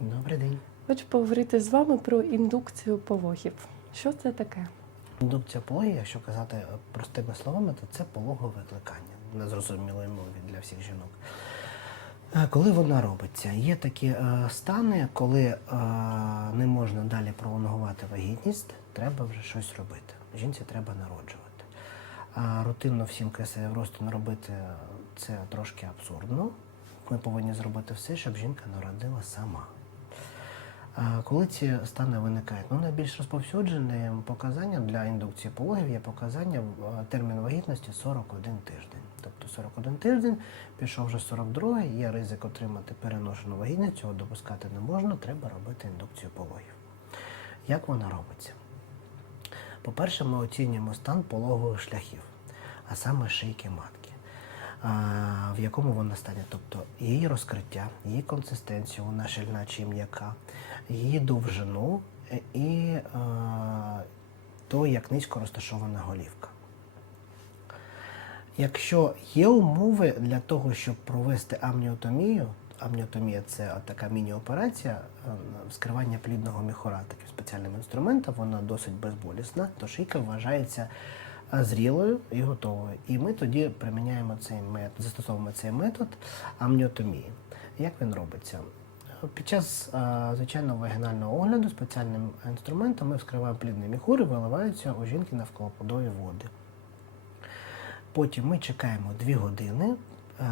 Добрий день. Хочу поговорити з вами про індукцію пологів. Що це таке? Індукція пологів, якщо казати простими словами, то це пологове викликання на зрозумілої мові для всіх жінок. Е, Коли вона робиться, є такі е, стани, коли е, не можна далі пролонгувати вагітність, треба вже щось робити. Жінці треба народжувати. А рутинно всім кесарів росту робити це трошки абсурдно. Ми повинні зробити все, щоб жінка народила сама. Коли ці стани виникають? Ну, найбільш розповсюдженим показанням для індукції пологів є показання термін вагітності 41 тиждень. Тобто 41 тиждень, пішов вже 42, є ризик отримати переношену вагітність, цього допускати не можна, треба робити індукцію пологів. Як вона робиться? По-перше, ми оцінюємо стан пологових шляхів, а саме шийки матки. В якому вона стані, тобто її розкриття, її консистенцію, вона щільна чи м'яка, її довжину е, і то, як низько розташована голівка. Якщо є умови для того, щоб провести амніотомію, амніотомія це така міні-операція е, вскривання плідного міхора таким спеціальним інструментом, вона досить безболісна, то шийка вважається зрілою і готовою. І ми тоді приміняємо цей метод, застосовуємо цей метод амніотомії. Як він робиться? Під час е, звичайного вагінального огляду спеціальним інструментом ми вскриваємо плідний міхур і виливаються у жінки навколоподові води. Потім ми чекаємо 2 години. Е,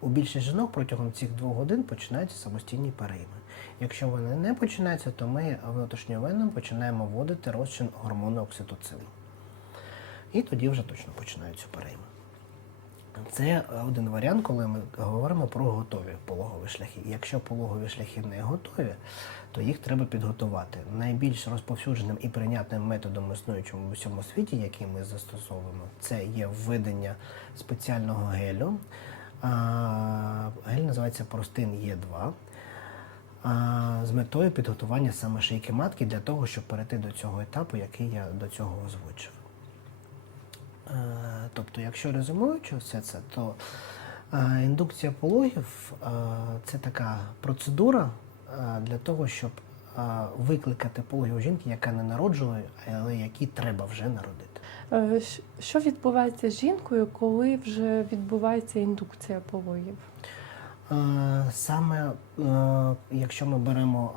У більшість жінок протягом цих двох годин починаються самостійні перейми. Якщо вони не починаються, то ми внутрішньовенно починаємо вводити розчин гормону окситоцину. І тоді вже точно починаються перейми. Це один варіант, коли ми говоримо про готові пологові шляхи. Якщо пологові шляхи не готові, то їх треба підготувати. Найбільш розповсюдженим і прийнятним методом існуючим у всьому світі, який ми застосовуємо, це є введення спеціального гелю. Гель називається Простин Е2. а, З метою підготування саме шийки матки для того, щоб перейти до цього етапу, який я до цього озвучив. Е, Тобто, якщо резюмуючи все це, то е, індукція пологів е, це така процедура для того, щоб викликати пологи у жінки, яка не народжує, але які треба вже народити. Що відбувається з жінкою, коли вже відбувається індукція пологів? Саме якщо ми беремо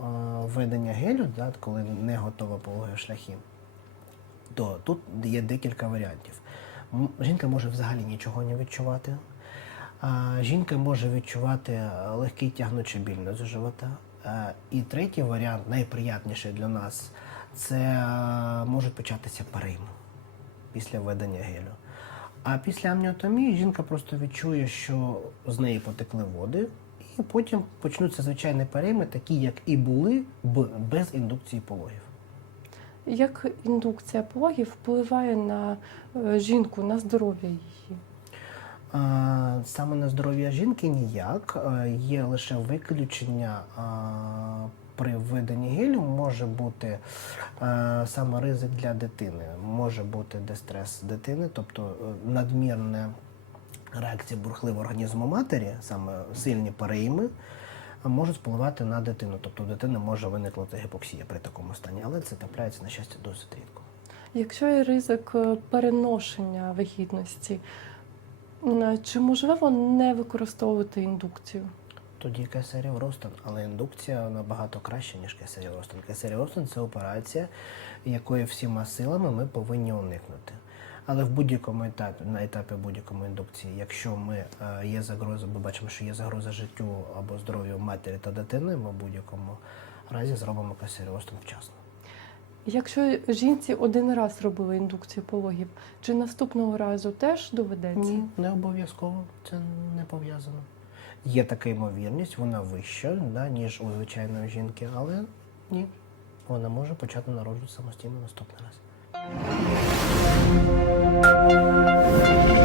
введення гелю, коли не готова пологові шляхи, то тут є декілька варіантів. Жінка може взагалі нічого не відчувати. Жінка може відчувати е, легкий тягнучий біль з живота. Е, І третій варіант, найприятніший для нас, це е, можуть початися перейми після введення гелю. А після амніотомії жінка просто відчує, що з неї потекли води, і потім почнуться звичайні перейми, такі як і були без індукції пологів. Як індукція пологів впливає на е, жінку, на здоров'я її? Саме на здоров'я жінки ніяк. Е, Є лише виключення при введенні гелю може бути е, саме ризик для дитини, може бути дистрес дитини, тобто надмірна реакція бурхливого організму матері, саме сильні перейми, можуть впливати на дитину. Тобто у дитини може виникнути гіпоксія при такому стані, але це трапляється на щастя досить рідко. Якщо є ризик е, переношення вагітності, чи можливо не використовувати індукцію? Тоді кесарів розтин, але індукція набагато краще, ніж кесарів розтин. Кесарів розтин це операція, якої всіма силами ми повинні уникнути. Але в будь-якому етапі, на етапі будь-якої індукції, якщо ми е, є загроза, ми бачимо, що є загроза життю або здоров'ю матері та дитини, ми в будь-якому разі зробимо розтин вчасно. Якщо жінці один раз робили індукцію пологів, чи наступного разу теж доведеться? Ні, не обов'язково, це не пов'язано. Є така ймовірність, вона вища, да, ніж у звичайної жінки, але ні, вона може почати народжувати самостійно наступний раз. Thank you.